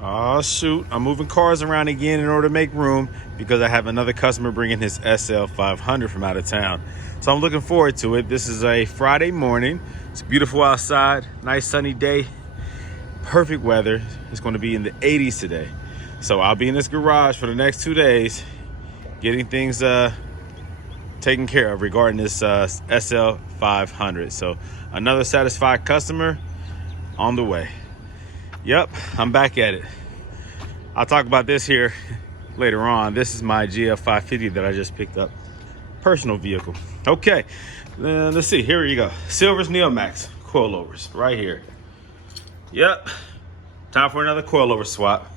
Oh shoot, I'm moving cars around again in order to make room because I have another customer bringing his SL500 from out of town. So I'm looking forward to it. This is a Friday morning. It's beautiful outside, nice sunny day, perfect weather. It's going to be in the 80s today. So I'll be in this garage for the next 2 days getting things taken care of regarding this SL500. So another satisfied customer on the way. Yep, I'm back at it. I'll talk about this here later on. This is my GL550 that I just picked up. Personal vehicle. Okay, let's see. Here you go. Silver's Neomax coilovers right here. Yep, time for another coilover swap.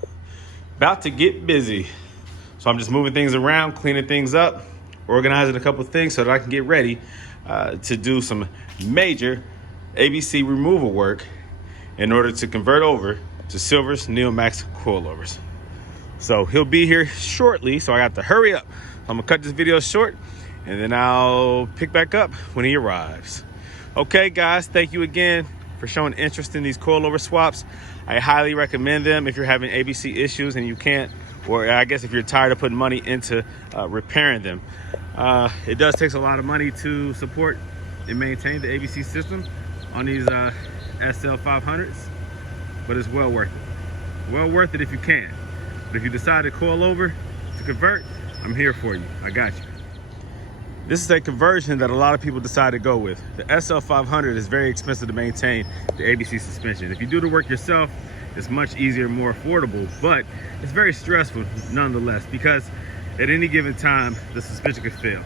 About to get busy. So I'm just moving things around, cleaning things up, organizing a couple things so that I can get ready to do some major ABC removal work in order to convert over to Silver's Neomax coilovers. So he'll be here shortly, so I got to hurry up. I'm gonna cut this video short and then I'll pick back up when he arrives. Okay guys, thank you again for showing interest in these coilover swaps. I highly recommend them if you're having ABC issues and you can't, or I guess if you're tired of putting money into repairing them. It does take a lot of money to support and maintain the ABC system on these SL500s, but it's well worth it. Well worth it if you can. But if you decide to coil over to convert, I'm here for you. I got you. This is a conversion that a lot of people decide to go with. The SL500 is very expensive to maintain the ABC suspension. If you do the work yourself, it's much easier and more affordable, but it's very stressful nonetheless because at any given time, the suspension could fail.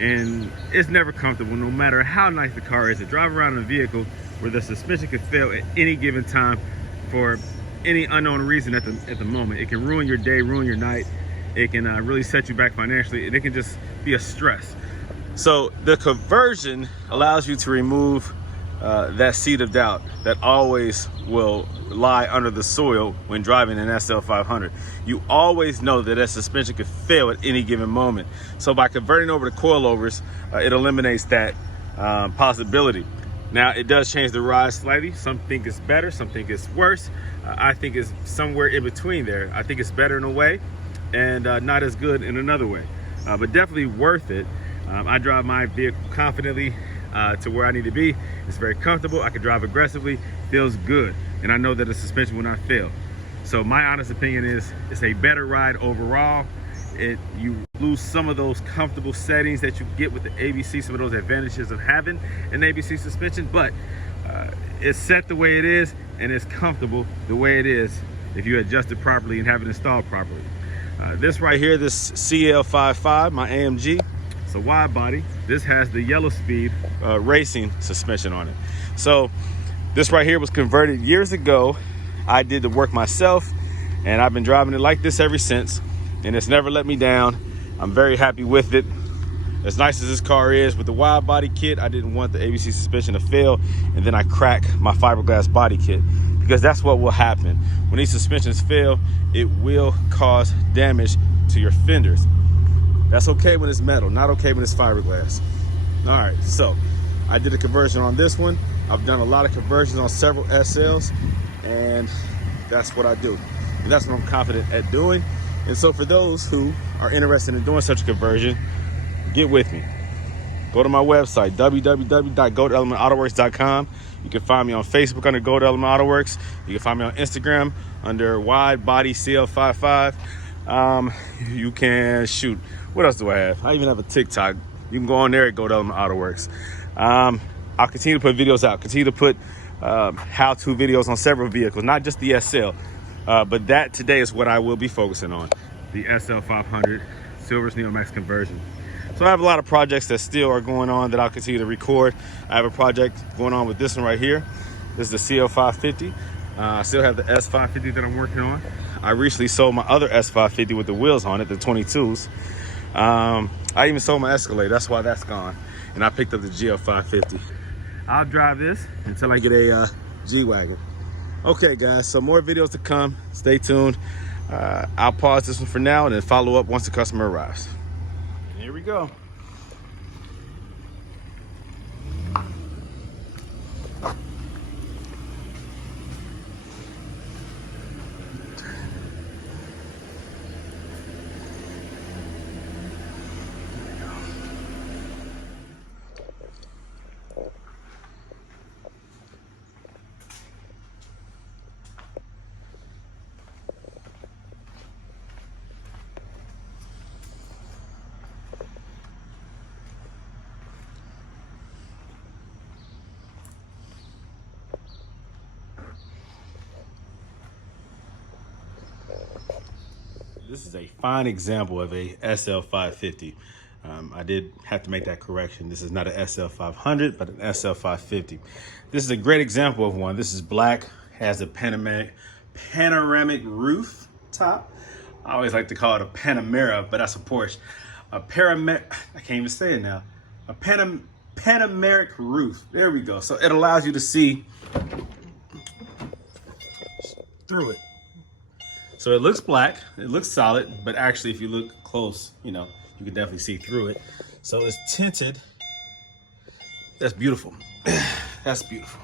And it's never comfortable, no matter how nice the car is, to drive around in a vehicle where the suspension could fail at any given time for any unknown reason at the moment. It can ruin your day, ruin your night. It can really set you back financially, and it can just be a stress. So the conversion allows you to remove that seed of doubt that always will lie under the soil when driving an SL500. You always know that that suspension could fail at any given moment. So by converting over to coilovers, it eliminates that possibility. Now, it does change the ride slightly. Some think it's better, some think it's worse. I think it's somewhere in between there. I think it's better in a way and not as good in another way, but definitely worth it. I drive my vehicle confidently to where I need to be. It's very comfortable. I can drive aggressively, feels good. And I know that the suspension will not fail. So my honest opinion is it's a better ride overall. You lose some of those comfortable settings that you get with the ABC, some of those advantages of having an ABC suspension, but it's set the way it is and it's comfortable the way it is if you adjust it properly and have it installed properly. This right here, this CL550, my AMG, it's a wide body. This has the yellow speed racing suspension on it. So this right here was converted years ago. I did the work myself and I've been driving it like this ever since, and it's never let me down. I'm very happy with it. As nice as this car is, with the wide body kit, I didn't want the ABC suspension to fail, and then I crack my fiberglass body kit, because that's what will happen. When these suspensions fail, it will cause damage to your fenders. That's okay when it's metal, not okay when it's fiberglass. All right, so I did a conversion on this one. I've done a lot of conversions on several SLs, and that's what I do. And that's what I'm confident at doing. And so for those who are interested in doing such a conversion, get with me. Go to my website, www.goldelementautoworks.com. You can find me on Facebook under Gold Element Autoworks. You can find me on Instagram under Wide Body CL55. You can shoot. What else do I have? I even have a TikTok. You can go on there at Gold Element Autoworks. I'll continue to put videos out. Continue to put how-to videos on several vehicles, not just the SL. But that today is what I will be focusing on, the SL500 Silver's Neomax conversion. So I have a lot of projects that still are going on that I'll continue to record. I have a project going on with this one right here. This is the CL550. I still have the S550 that I'm working on. I recently sold my other S550 with the wheels on it, the 22s. I even sold my Escalade, that's why that's gone. And I picked up the GL550. I'll drive this until I get a G-Wagon. Okay guys, so more videos to come. Stay tuned. I'll pause this one for now and then follow up once the customer arrives. Here we go. This is a fine example of a SL550. I did have to make that correction. This is not an SL500, but an SL550. This is a great example of one. This is black, has a panoramic roof top. I always like to call it a Panamera, but that's a Porsche. I can't even say it now. A panoramic roof. There we go. So it allows you to see through it. So it looks black, it looks solid, but actually if you look close, you know, you can definitely see through it. So it's tinted. That's beautiful. That's beautiful.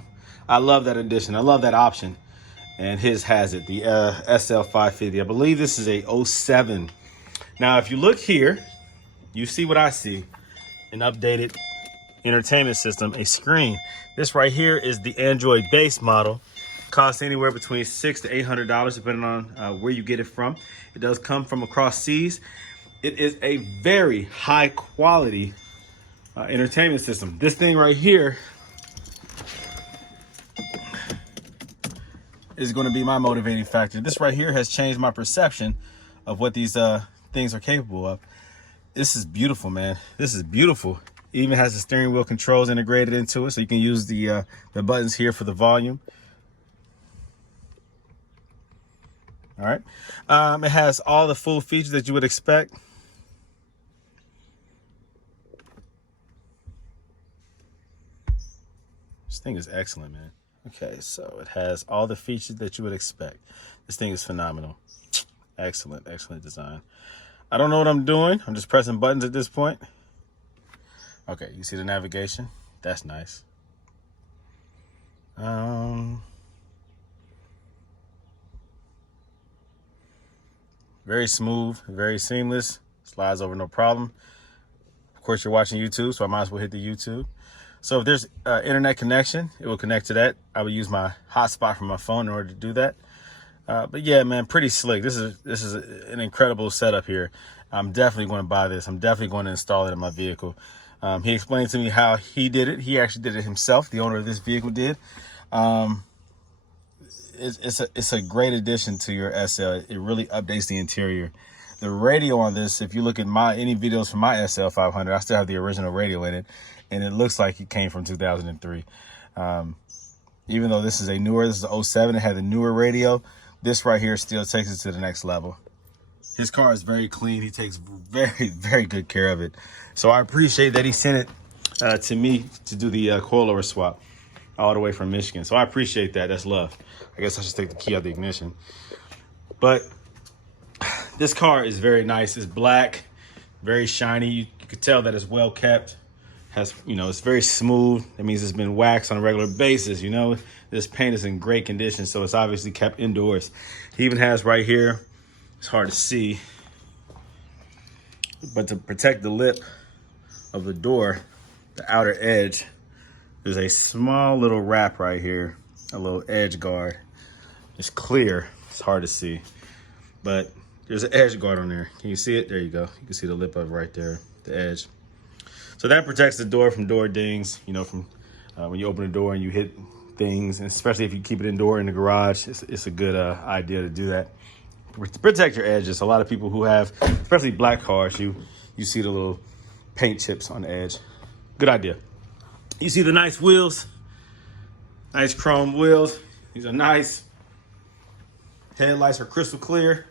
I love that addition. I love that option. And his has it, the SL550. I believe this is a 07. Now, if you look here, you see what I see, an updated entertainment system, a screen. This right here is the Android base model. Costs anywhere between $600 to $800 depending on where you get it from. It does come from across seas. It is a very high quality entertainment system. This thing right here is going to be my motivating factor. This right here has changed my perception of what these things are capable of. This is beautiful, man. This is beautiful. It even has the steering wheel controls integrated into it, so you can use the buttons here for the volume. All right. It has all the full features that you would expect. This thing is excellent, man. Okay, so it has all the features that you would expect. This thing is phenomenal. Excellent, excellent design. I don't know what I'm doing. I'm just pressing buttons at this point. Okay, you see the navigation? That's nice. Very smooth, very seamless. Slides over no problem. Of course, you're watching YouTube, so I might as well hit the YouTube. So if there's internet connection, it will connect to that. I would use my hotspot from my phone in order to do that. But yeah, man, pretty slick. This is an incredible setup here. I'm definitely going to buy this. I'm definitely going to install it in my vehicle. He explained to me how he did it. He actually did it himself. The owner of this vehicle did. It's a great addition to your SL. It really updates the interior. The radio on this, if you look at any videos from my SL500, I still have the original radio in it, and it looks like it came from 2003. Even though this is a 07, it had the newer radio. This right here still takes it to the next level. His car is very clean. He takes very, very good care of it. So I appreciate that he sent it to me to do the coilover swap all the way from Michigan. So I appreciate that. That's love. I guess I should take the key out of the ignition. But this car is very nice. It's black, very shiny. You can tell that it's well kept. It's very smooth. That means it's been waxed on a regular basis. This paint is in great condition, so it's obviously kept indoors. He even has right here, it's hard to see, but to protect the lip of the door, the outer edge, there's a small little wrap right here, a little edge guard. It's clear, it's hard to see, but there's an edge guard on there. Can you see it? There you go. You can see the lip of it right there, the edge. So that protects the door from door dings, from when you open the door and you hit things, and especially if you keep it indoor in the garage, it's a good idea to do that. To protect your edges. A lot of people who have, especially black cars, you see the little paint chips on the edge. Good idea. You see the nice wheels, nice chrome wheels. These are nice. Headlights are crystal clear.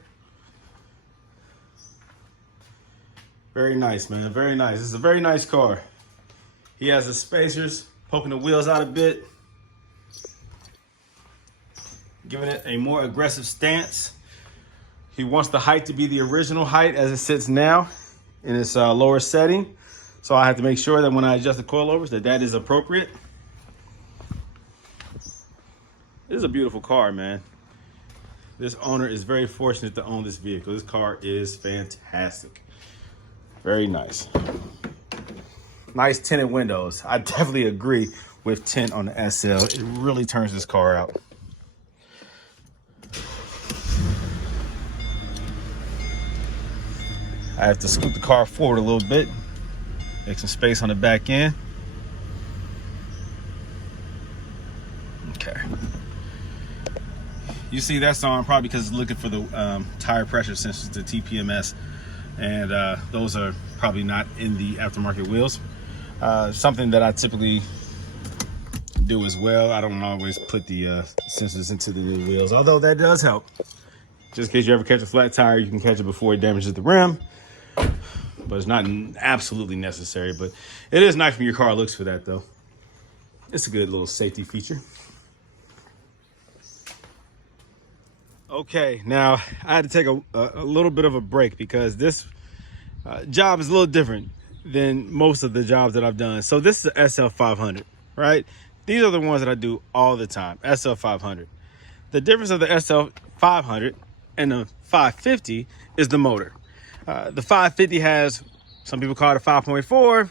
Very nice, man. Very nice. This is a very nice car. He has the spacers, poking the wheels out a bit, giving it a more aggressive stance. He wants the height to be the original height as it sits now in its lower setting. So I have to make sure that when I adjust the coilovers that is appropriate. This is a beautiful car, man. This owner is very fortunate to own this vehicle. This car is fantastic. Very nice. Nice tinted windows. I definitely agree with tint on the SL. It really turns this car out. I have to scoot the car forward a little bit, make some space on the back end. Okay. You see that's on probably because it's looking for the tire pressure sensors, the TPMS, and those are probably not in the aftermarket wheels. Something that I typically do as well. I don't always put the sensors into the new wheels, although that does help. Just in case you ever catch a flat tire, you can catch it before it damages the rim. But it's not absolutely necessary. But it is nice when your car looks for that, though. It's a good little safety feature. Okay, now I had to take a little bit of a break because this job is a little different than most of the jobs that I've done. So this is the SL500, right? These are the ones that I do all the time, SL500. The difference of the SL500 and the 550 is the motor. The 550 has, some people call it a 5.4,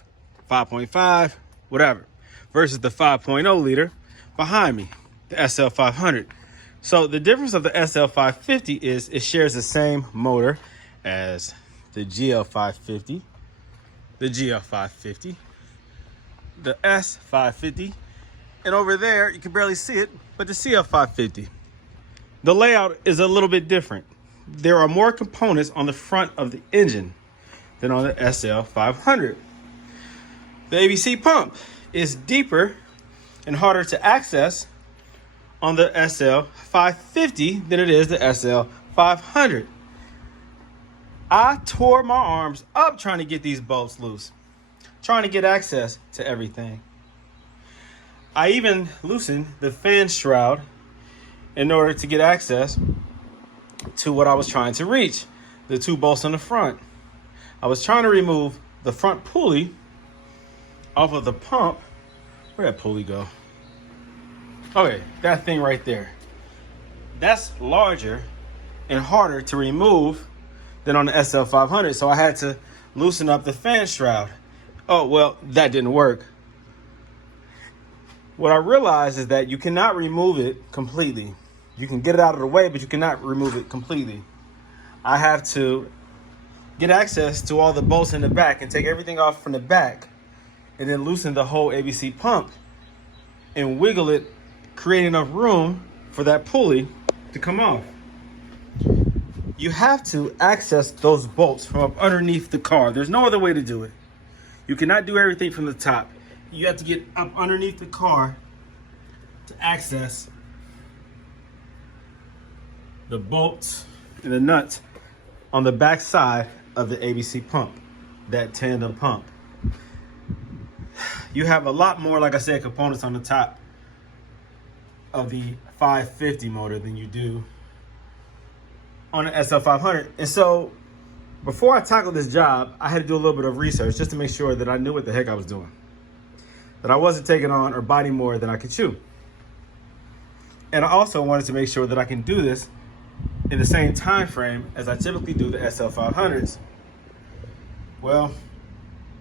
5.5, whatever, versus the 5.0 liter behind me, the SL500. So the difference of the SL550 is it shares the same motor as the GL550, the GL550, the S550, and over there, you can barely see it, but the CL550. The layout is a little bit different. There are more components on the front of the engine than on the SL500. The ABC pump is deeper and harder to access on the SL550 than it is the SL500. I tore my arms up trying to get these bolts loose, trying to get access to everything. I even loosened the fan shroud in order to get access to what I was trying to reach, the two bolts on the front. I was trying to remove the front pulley off of the pump. Where'd that pulley go? Okay, that thing right there. That's larger and harder to remove than on the SL500, so I had to loosen up the fan shroud. Oh, well, that didn't work. What I realized is that you cannot remove it completely. You can get it out of the way, but you cannot remove it completely. I have to get access to all the bolts in the back and take everything off from the back and then loosen the whole ABC pump and wiggle it, create enough room for that pulley to come off. You have to access those bolts from up underneath the car. There's no other way to do it. You cannot do everything from the top. You have to get up underneath the car to access the bolts and the nuts on the back side of the ABC pump, that tandem pump. You have a lot more, like I said, components on the top of the 550 motor than you do on an SL500. And so before I tackled this job, I had to do a little bit of research just to make sure that I knew what the heck I was doing, that I wasn't taking on or biting more than I could chew. And I also wanted to make sure that I can do this in the same time frame as I typically do the SL500s. Well,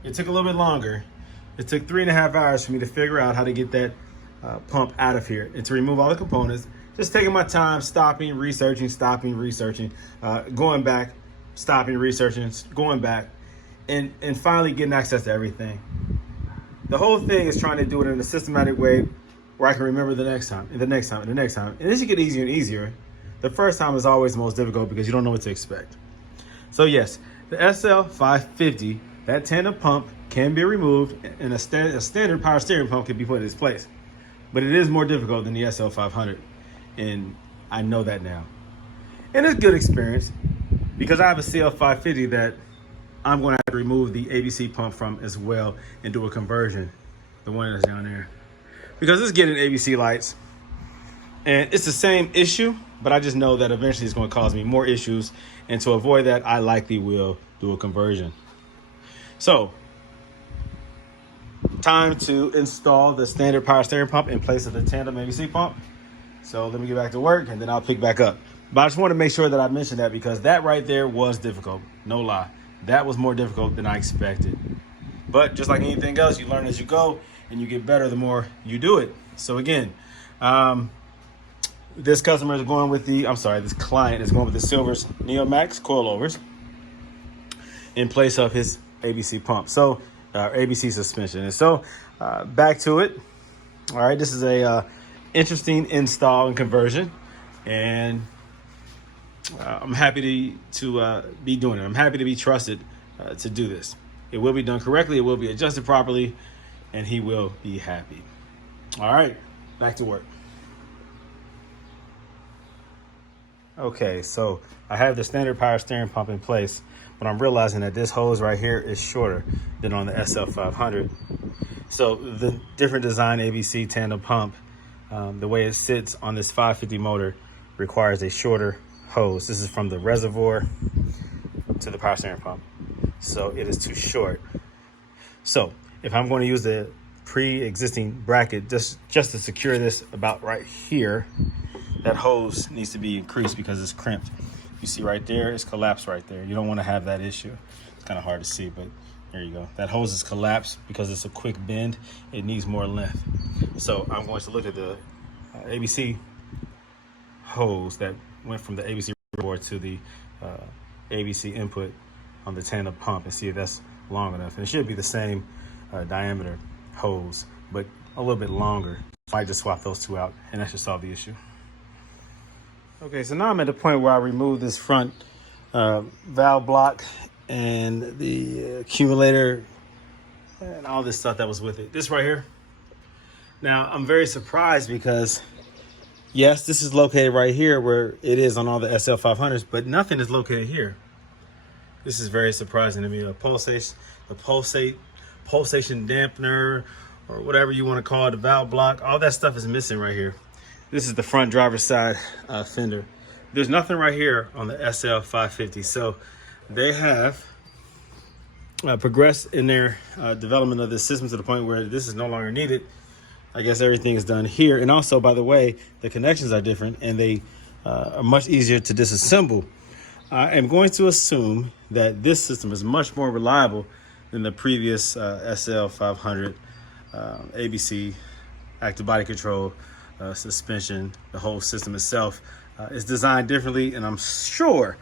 it took a little bit longer. It took 3.5 hours for me to figure out how to get that pump out of here and to remove all the components. Just taking my time, stopping, researching, going back, stopping, researching, going back, and finally getting access to everything. The whole thing is trying to do it in a systematic way where I can remember the next time, and the next time, and the next time. And as you get easier and easier, the first time is always the most difficult because you don't know what to expect. So yes, the SL550, that tandem pump can be removed and a standard power steering pump can be put in its place. But it is more difficult than the SL500. And I know that now. And it's a good experience because I have a CL550 that I'm going to have to remove the ABC pump from as well and do a conversion, the one that's down there. Because it's getting ABC lights and it's the same issue, but I just know that eventually it's going to cause me more issues. And to avoid that, I likely will do a conversion. So, time to install the standard power steering pump in place of the tandem ABC pump. So let me get back to work and then I'll pick back up. But I just want to make sure that I mentioned that because that right there was difficult. No lie. That was more difficult than I expected. But just like anything else, you learn as you go and you get better the more you do it. So again, this client is going with the Silver's Neomax coilovers in place of his ABC pump. So ABC suspension. And so back to it. All right, this is a interesting install and conversion. And I'm happy to be doing it. I'm happy to be trusted to do this. It will be done correctly. It will be adjusted properly, and he will be happy. All right, back to work. Okay, so I have the standard power steering pump in place, but I'm realizing that this hose right here is shorter than on the SL500. So the different design ABC tandem pump, the way it sits on this 550 motor requires a shorter hose. This is from the reservoir to the power steering pump. So it is too short. So if I'm going to use the pre-existing bracket just to secure this about right here, that hose needs to be increased because it's crimped. You see right there, it's collapsed right there. You don't want to have that issue. It's kind of hard to see, but there you go. That hose is collapsed because it's a quick bend. It needs more length. So I'm going to look at the ABC hose that went from the ABC board to the ABC input on the tandem pump and see if that's long enough. And it should be the same diameter hose, but a little bit longer. I might just swap those two out and that should solve the issue. Okay, so now I'm at the point where I remove this front valve block and the accumulator and all this stuff that was with it. This right here. Now, I'm very surprised because, yes, this is located right here where it is on all the SL500s, but nothing is located here. This is very surprising to me. The pulsation dampener, or whatever you want to call it, the valve block, all that stuff is missing right here. This is the front driver's side fender. There's nothing right here on the SL550. So they have progressed in their development of this system to the point where this is no longer needed. I guess everything is done here. And also, by the way, the connections are different and they are much easier to disassemble. I am going to assume that this system is much more reliable than the previous SL500 ABC active body control, suspension. The whole system itself is designed differently, and I'm 100%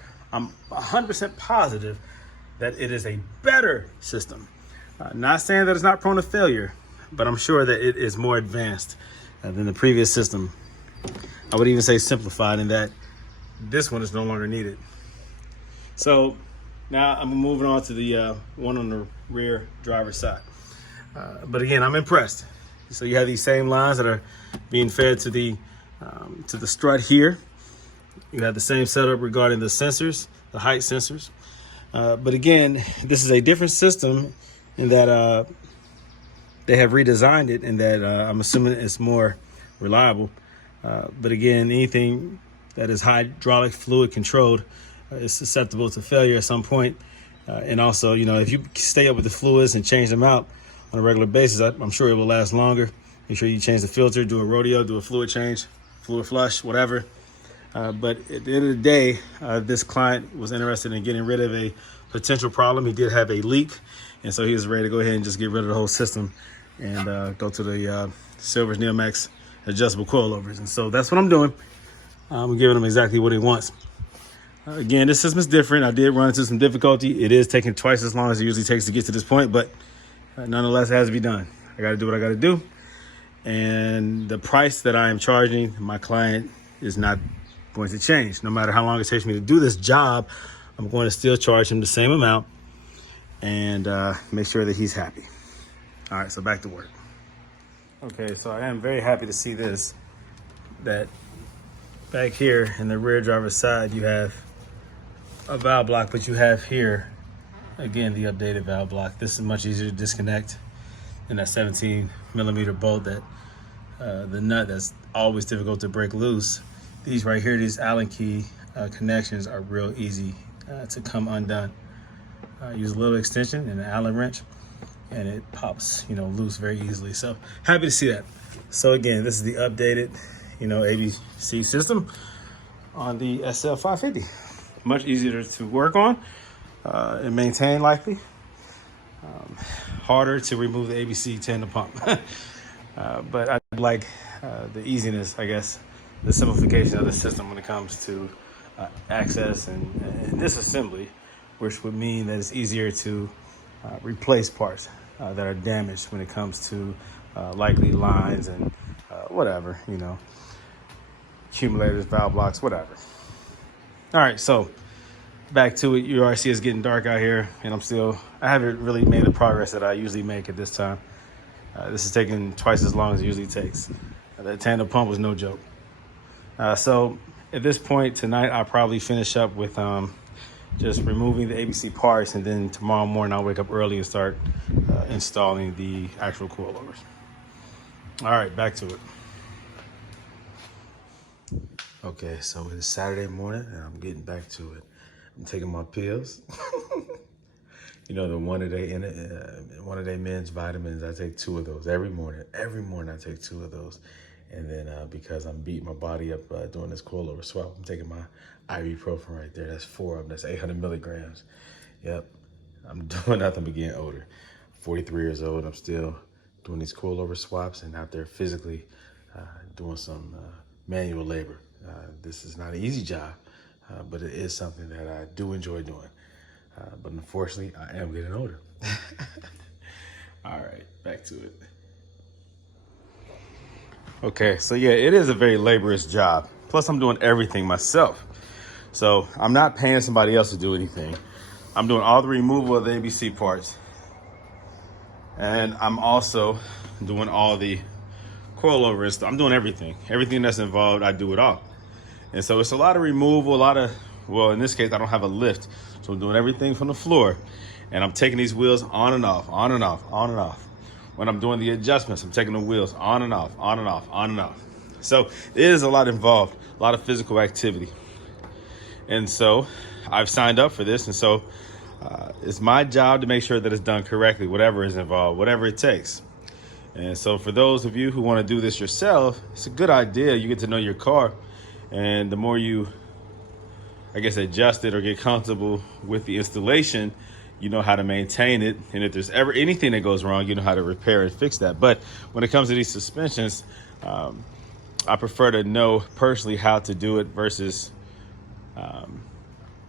positive that it is a better system. Not saying that it's not prone to failure, but I'm sure that it is more advanced than the previous system. I would even say simplified in that this one is no longer needed. So now I'm moving on to the one on the rear driver's side. But again, I'm impressed. So you have these same lines that are being fed to the strut here. You have the same setup regarding the sensors, the height sensors. But again, this is a different system in that they have redesigned it, and that I'm assuming it's more reliable. But again, anything that is hydraulic fluid controlled is susceptible to failure at some point. And also, you know, if you stay up with the fluids and change them out on a regular basis, I'm sure it will last longer. Make sure you change the filter, do a rodeo, do a fluid change, fluid flush, whatever. But at the end of the day, this client was interested in getting rid of a potential problem. He did have a leak, and so he was ready to go ahead and just get rid of the whole system and go to the Silver's Neomax adjustable coilovers. And so that's what I'm doing. I'm giving him exactly what he wants. Again, this system is different. I did run into some difficulty. It is taking twice as long as it usually takes to get to this point, but nonetheless, it has to be done. I got to do what I got to do. And the price that I am charging my client is not going to change. No matter how long it takes me to do this job, I'm going to still charge him the same amount and make sure that he's happy. All right, so back to work. Okay, so I am very happy to see this, that back here in the rear driver's side, you have a valve block, but you have here, again, the updated valve block. This is much easier to disconnect than that 17mm bolt that the nut that's always difficult to break loose. These right here, these Allen key connections are real easy to come undone. Use a little extension and an Allen wrench, and it pops, loose very easily. So happy to see that. So again, this is the updated, ABC system on the SL550. Much easier to work on and maintain, likely. Harder to remove the ABC tandem pump. But I like the easiness, I guess, the simplification of the system when it comes to access and disassembly, which would mean that it's easier to replace parts that are damaged when it comes to likely lines and whatever, accumulators, valve blocks, whatever. All right, so back to it. You already see it's getting dark out here, and I haven't really made the progress that I usually make at this time. This is taking twice as long as it usually takes. That tandem pump was no joke. So at this point tonight, I'll probably finish up with just removing the ABC parts, and then tomorrow morning I'll wake up early and start installing the actual coilovers. All right, back to it. Okay, so it's Saturday morning and I'm getting back to it. I'm taking my pills. You know, the one a day men's vitamins. I take 2 of those every morning. Every morning I take 2 of those. And then because I'm beating my body up doing this coilover swap, I'm taking my ibuprofen right there. That's 4 of them. That's 800 milligrams. Yep. I'm doing nothing but getting older. 43 years old. I'm still doing these coilover swaps and out there physically doing some manual labor. This is not an easy job, but it is something that I do enjoy doing. But unfortunately, I am getting older. All right, back to it. Okay, so yeah, it is a very laborious job. Plus, I'm doing everything myself. So I'm not paying somebody else to do anything. I'm doing all the removal of the ABC parts. And I'm also doing all the coilovers. I'm doing everything. Everything that's involved, I do it all. And so it's a lot of removal, well, in this case, I don't have a lift. So I'm doing everything from the floor. And I'm taking these wheels on and off, on and off, on and off. When I'm doing the adjustments, I'm taking the wheels on and off, on and off, on and off. So it is a lot involved, a lot of physical activity. And so I've signed up for this. And so it's my job to make sure that it's done correctly, whatever is involved, whatever it takes. And so for those of you who want to do this yourself, it's a good idea. You get to know your car. And the more you, I guess, adjust it or get comfortable with the installation, you know how to maintain it. And if there's ever anything that goes wrong, you know how to repair and fix that. But when it comes to these suspensions, I prefer to know personally how to do it versus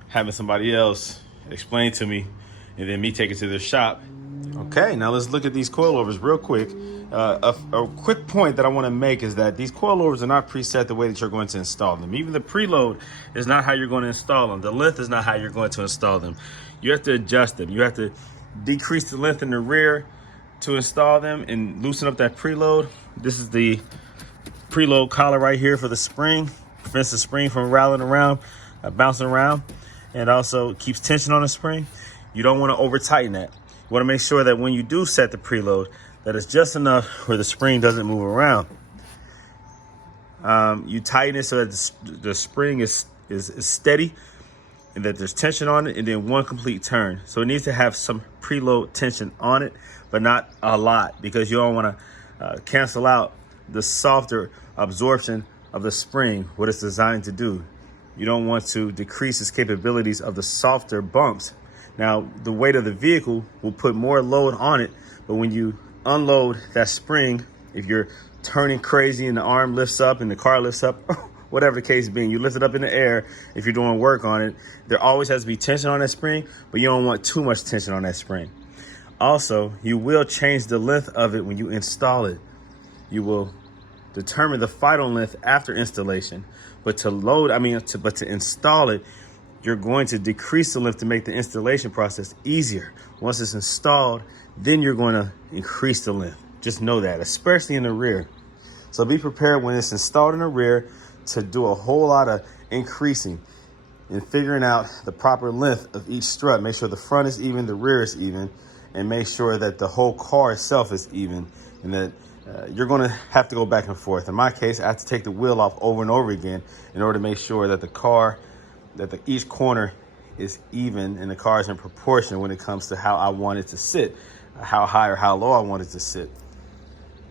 having somebody else explain to me and then me take it to their shop. Okay, now let's look at these coilovers real quick. A quick point that I want to make is that these coilovers are not preset the way that you're going to install them. Even the preload is not how you're going to install them. The length is not how you're going to install them. You have to adjust them. You have to decrease the length in the rear to install them and loosen up that preload. This is the preload collar right here for the spring. Prevents the spring from rattling around, bouncing around, and also keeps tension on the spring. You don't want to over tighten that. You want to make sure that when you do set the preload, that it's just enough where the spring doesn't move around. You tighten it so that the spring is steady and that there's tension on it, and then one complete turn. So it needs to have some preload tension on it, but not a lot, because you don't want to cancel out the softer absorption of the spring, what it's designed to do. You don't want to decrease its capabilities of the softer bumps. Now, the weight of the vehicle will put more load on it, but when you unload that spring, if you're turning crazy and the arm lifts up and the car lifts up, whatever the case being, you lift it up in the air. If you're doing work on it, there always has to be tension on that spring, but you don't want too much tension on that spring. Also, you will change the length of it when you install it. You will determine the final length after installation, but to install it, you're going to decrease the length to make the installation process easier. Once it's installed, then you're going to increase the length. Just know that, especially in the rear. So be prepared when it's installed in the rear to do a whole lot of increasing and figuring out the proper length of each strut. Make sure the front is even, the rear is even, and make sure that the whole car itself is even, and that you're going to have to go back and forth. In my case, I have to take the wheel off over and over again in order to make sure that each corner is even and the car is in proportion when it comes to how I want it to sit, how high or how low I want it to sit.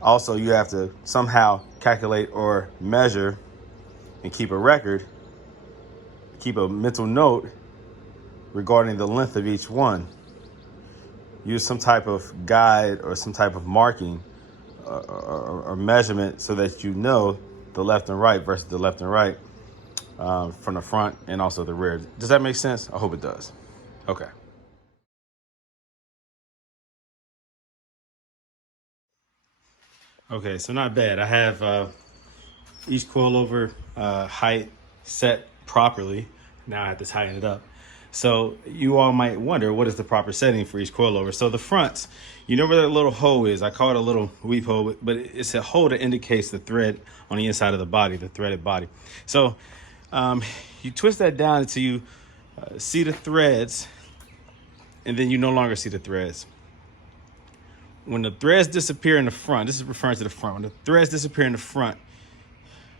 Also, you have to somehow calculate or measure and keep a record, keep a mental note regarding the length of each one. Use some type of guide or some type of marking or measurement so that you know the left and right versus the left and right from the front and also the rear. Does that make sense? I hope it does. Okay. Okay, so not bad. I have each coilover height set properly. Now I have to tighten it up. So you all might wonder, what is the proper setting for each coilover? So the fronts, you know where that little hole is. I call it a little weep hole, but it's a hole that indicates the thread on the inside of the body, the threaded body. So you twist that down until you see the threads, and then you no longer see the threads. When the threads disappear in the front, this is referring to the front. When the threads disappear in the front,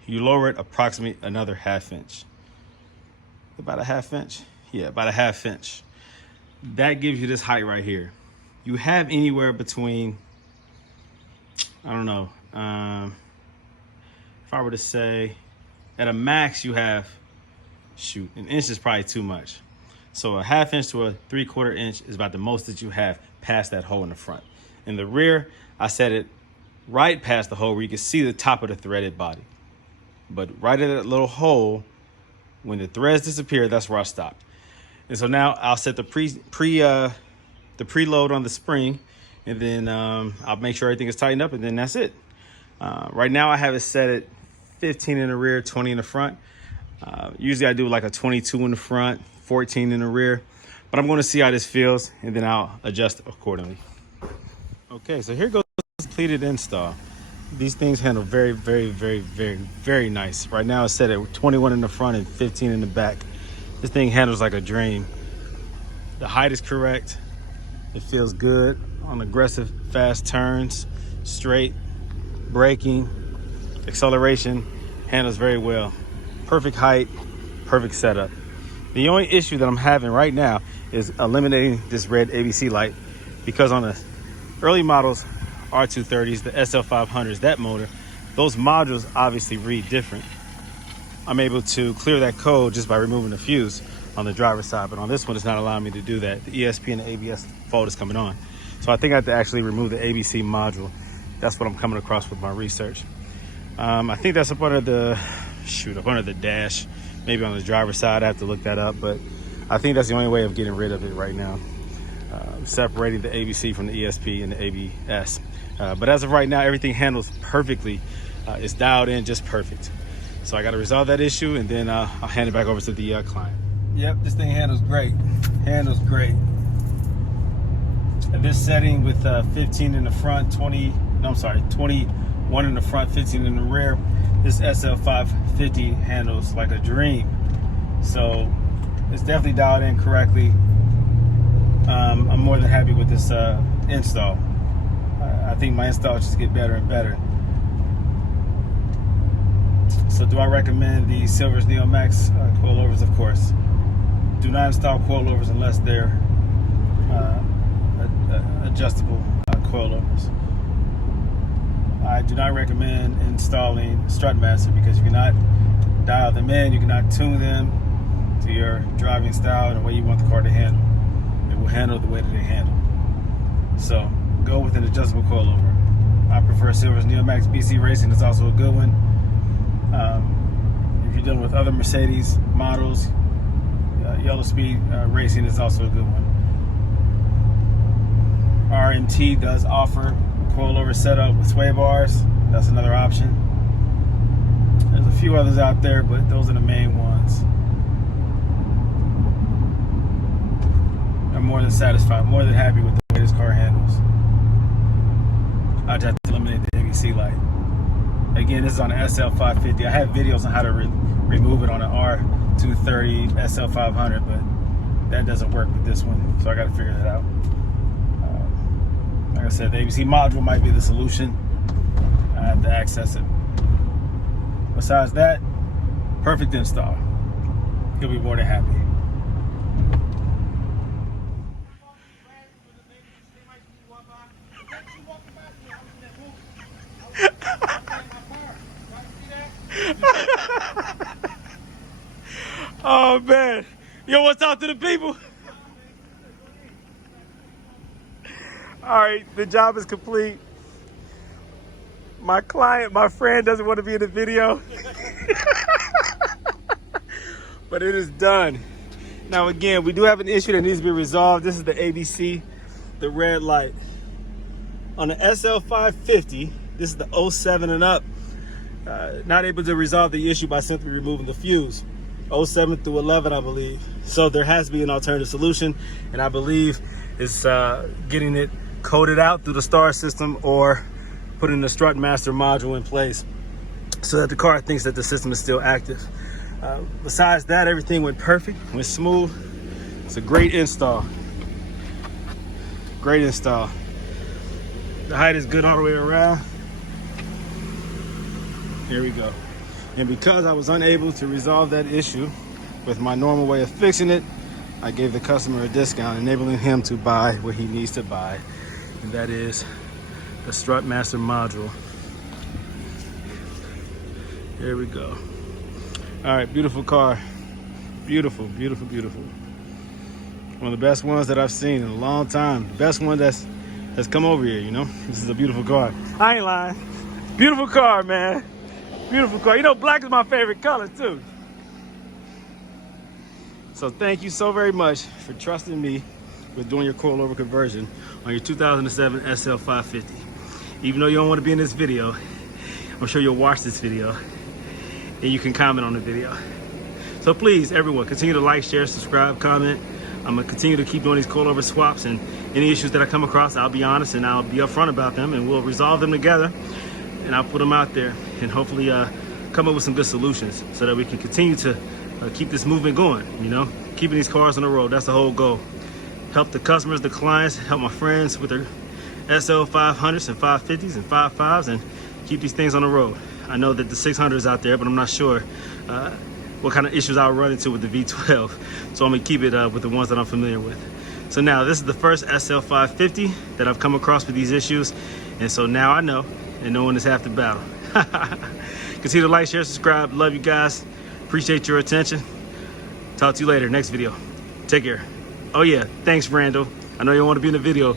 you lower it approximately another 1/2 inch. About a 1/2 inch? Yeah, about a 1/2 inch. That gives you this height right here. You have anywhere between, I don't know, if I were to say, at a max you have, shoot, an inch is probably too much. So a 1/2 inch to a 3/4 inch is about the most that you have past that hole in the front. In the rear, I set it right past the hole where you can see the top of the threaded body. But right at that little hole, when the threads disappear, that's where I stopped. And so now I'll set the preload on the spring, and then I'll make sure everything is tightened up, and then that's it. Right now I have it set at 15 in the rear, 20 in the front. Usually I do like a 22 in the front, 14 in the rear, but I'm going to see how this feels, and then I'll adjust accordingly. Okay, so here goes the completed install. These things handle very, very, very, very, very nice. Right now it's set at 21 in the front and 15 in the back. This thing handles like a dream. The height is correct. It feels good on aggressive, fast turns, straight, braking, acceleration, handles very well. Perfect height, perfect setup. The only issue that I'm having right now is eliminating this red ABC light, because on the early models, R230s, the SL500s, that motor, those modules obviously read different. I'm able to clear that code just by removing the fuse on the driver's side, but on this one, it's not allowing me to do that. The ESP and the ABS fault is coming on. So I think I have to actually remove the ABC module. That's what I'm coming across with my research. I think that's up under the, up under the dash, maybe on the driver's side. I have to look that up, but I think that's the only way of getting rid of it right now. Separating the ABC from the ESP and the ABS. But as of right now, everything handles perfectly. It's dialed in just perfect. So I got to resolve that issue, and then I'll hand it back over to the client. Yep, this thing handles great. Handles great. At this setting with 15 in the front, 21 in the front, 15 in the rear, this SL550 handles like a dream. So it's definitely dialed in correctly. I'm more than happy with this install. I think my installs just get better and better. So do I recommend the Silver's Neomax coilovers? Of course. Do not install coilovers unless they're adjustable coilovers. I do not recommend installing Strutmaster, because you cannot dial them in, you cannot tune them to your driving style and the way you want the car to handle. It will handle the way that they handle. So go with an adjustable coilover. I prefer Silver's Neomax. BC Racing is also a good one. If you're dealing with other Mercedes models, Yellow Speed Racing is also a good one. RMT does offer coilover setup with sway bars. That's another option. There's a few others out there, but those are the main ones. I'm more than satisfied, more than happy with the way this car handles. I just have to eliminate the ABC light. Again, this is on the SL550. I have videos on how to remove it on an R230 SL500, but that doesn't work with this one, so I got to figure that out. Like I said, the ABC module might be the solution. I have to access it. Besides that, perfect install. You'll be more than happy. Oh man, you don't want to talk to the people? All right, the job is complete. My client, my friend, doesn't want to be in the video. But it is done. Now again, we do have an issue that needs to be resolved. This is the ABC, the red light. On the SL550, this is the 07 and up. not able to resolve the issue by simply removing the fuse. 07 through 11, I believe. So there has to be an alternative solution, and I believe it's getting it coded out through the star system or putting the strut master module in place so that the car thinks that the system is still active. Besides that, everything went perfect, went smooth. It's a great install. Great install. The height is good all the way around. Here we go. And because I was unable to resolve that issue with my normal way of fixing it, I gave the customer a discount, enabling him to buy what he needs to buy. And that is the strut master module. Here we go. All right, beautiful car. Beautiful, beautiful, beautiful. One of the best ones that I've seen in a long time. The best one that's come over here, you know? This is a beautiful car. I ain't lying. Beautiful car, man. Beautiful car. You know, black is my favorite color too. So thank you so very much for trusting me with doing your coilover conversion on your 2007 SL550. Even though you don't want to be in this video, I'm sure you'll watch this video and you can comment on the video. So please, everyone, continue to like, share, subscribe, comment. I'm gonna continue to keep doing these coilover swaps, and any issues that I come across, I'll be honest and I'll be upfront about them, and we'll resolve them together, and I'll put them out there and hopefully come up with some good solutions so that we can continue to keep this movement going, you know, keeping these cars on the road. That's the whole goal. Help the customers, the clients, help my friends with their SL500s and 550s and 55s, and keep these things on the road. I know that the 600s out there, but I'm not sure what kind of issues I'll run into with the V12. So I'm gonna keep it with the ones that I'm familiar with. So now this is the first SL550 that I've come across with these issues. And so now I know, and no one is half the battle. Continue to like, share, subscribe. Love you guys. Appreciate your attention. Talk to you later, next video. Take care. Oh yeah, thanks Randall. I know you don't want to be in the video,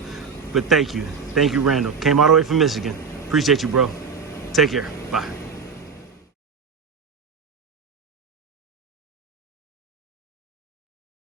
but thank you. Thank you, Randall. Came all the way from Michigan. Appreciate you, bro. Take care, bye.